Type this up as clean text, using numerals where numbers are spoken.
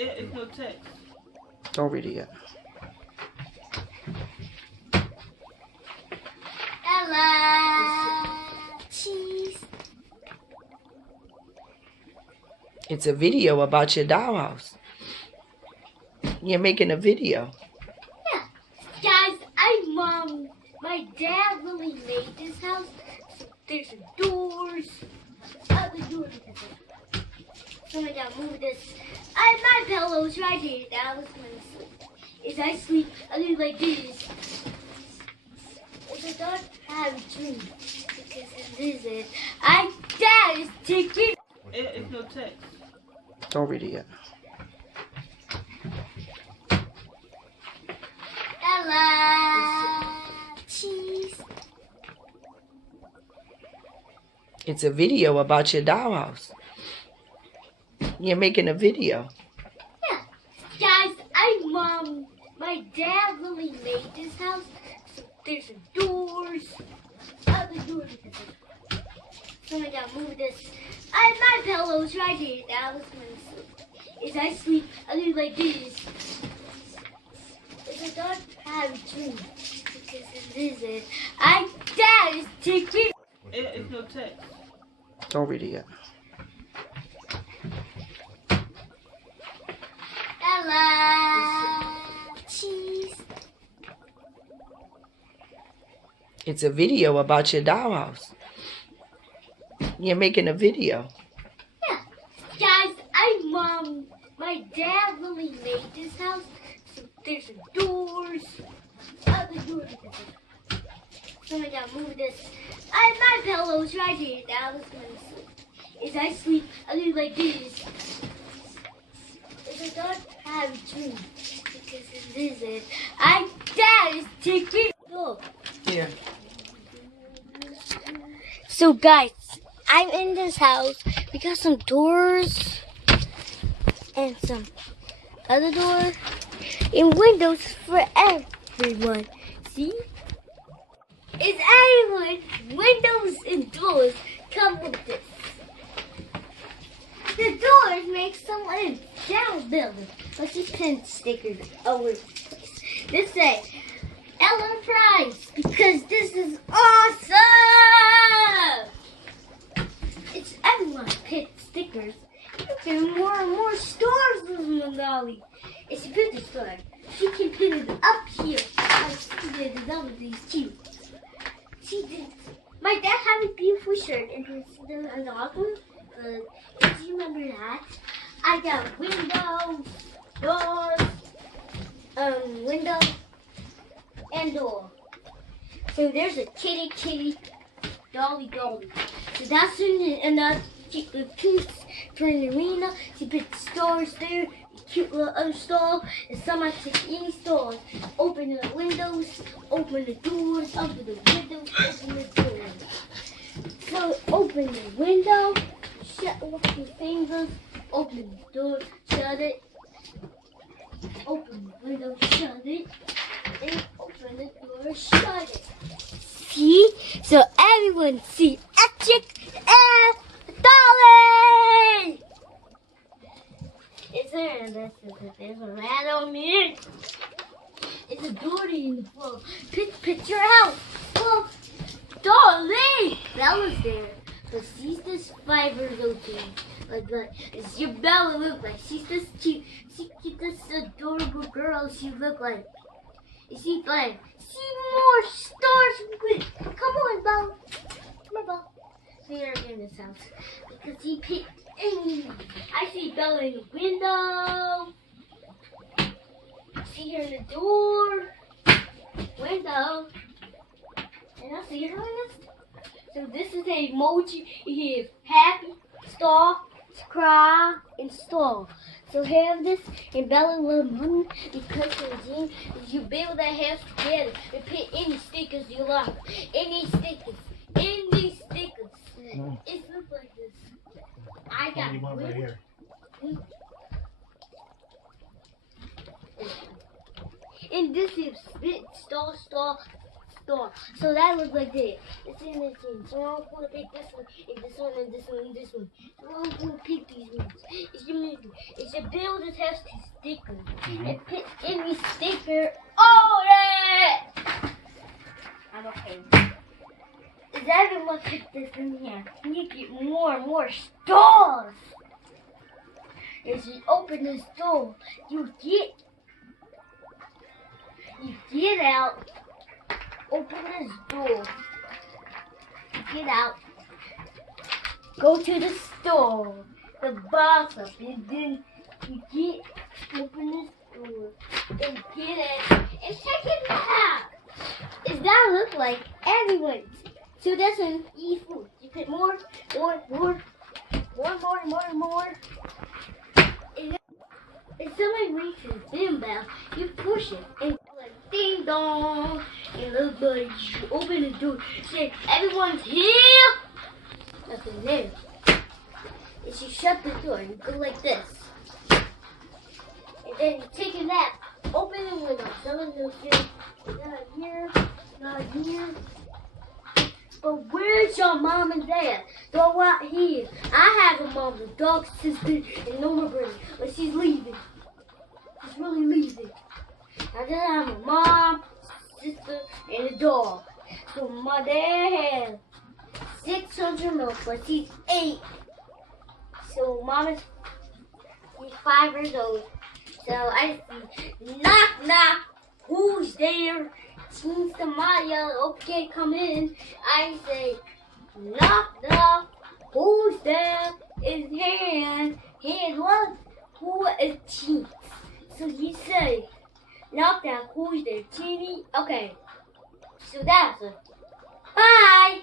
It's no text. Don't read it yet. Ella. Cheese. It's a video about your dollhouse. You're making a video. Yeah. Guys, my dad really made this house. So there's doors. Other doors. So I gotta move this. My pillow's right here. That was when I sleep. As I sleep, I do like this. If I don't have a dream, because this is Dad is taking. It's no text. Don't read it yet. Ella. Cheese. It's a video about your dollhouse. You're making a video. Yeah. Guys, my dad really made this house. So there's doors. Other doors. So I gotta move this. My pillow's right here. That was when I sleep. As I sleep, I do like this. If I don't have a dream, because this is Dad is taking. It's no text. Don't read it yet. Ella. Cheese. It's a video about your dollhouse. You're making a video. Yeah. Guys, my dad really made this house. So there's doors. Other doors. So I gotta move this. My pillow's right here. That was when I sleep. As I sleep, I do like this. If I don't have a dream, because this is Dad is taking. Look. Yeah. So guys, I'm in this house. We got some doors and some other doors and windows for everyone. See? It's everyone. Windows and doors come with this. The doors make someone down building. Let's just pin stickers over the place. This say Ella Price because this is awesome. It's everyone pin stickers. You can more and more stores with Magali. It's a good store. She can pin it up here. I see the double these too. She did. My dad had a beautiful shirt and it's still on the album. If you remember that, I got windows, doors, window, and door. So there's a kitty, dolly. So that's another piece for an arena. She put the stores there, a cute little other stall, and someone take any stores. Open the windows, open the doors, open the windows, open the doors. So open the window, shut off your fingers, open the door, shut it. Open the window, shut it. And open the door, shut it. See? So everyone see a chick and a dolly! Is there there's a rat on me? It's a dory in the floor. Picture out. Oh, Dolly! Bella's there. So she's this fiber looking. Like, it's your Bella look like. She's this cute. She's this adorable girl she look like. She's like, see more stars with. Come on, Bella. Come on, Bella. See her in this house. Because he picked anyone. I see Bella in the window. See her in the door. Window. And I see her in this. So this is a emoji. You have happy, star, cry, and star. So have this and Bella will money because of the you build that house together and put any stickers you like. Any stickers. It looks like this. I got one right here. And this is spit, star, door. So that looks like this. It's in this one. So I'm going to take this one, and this one, and this one, and this one. So I'm going to pick these ones. It's your bill that has these stickers. And pick any sticker. Oh, yeah! I'm okay. Is everyone pick this in here? You get more and more stars. As you open this door, you get out. Open this door. You get out. Go to the store. The box up, and then you open this door and get it and check it out. Does that look like everyone's? So that's an eat food. You put more. And somebody rings the bim bell, you push it, and it's like ding dong, and look like you open the door, say everyone's here. Nothing there. And you shut the door, and you go like this, and then you take a nap. Open the window. Someone goes here, not here, not here. But where's your mom and dad? They're out here. I have a mom, a dog, sister, and no more brother. But she's leaving. She's really leaving. I just have a mom, sister, and a dog. So my dad has 600 milk, but she's 8. So mom is 5 years old. So I see, knock, knock, who's there? Since somebody else, okay, come in. I say, knock, knock, who's there? Is hand what? Who is cheese? So you say, knock, knock, who's there? Teeny? Okay. So that's it. Bye.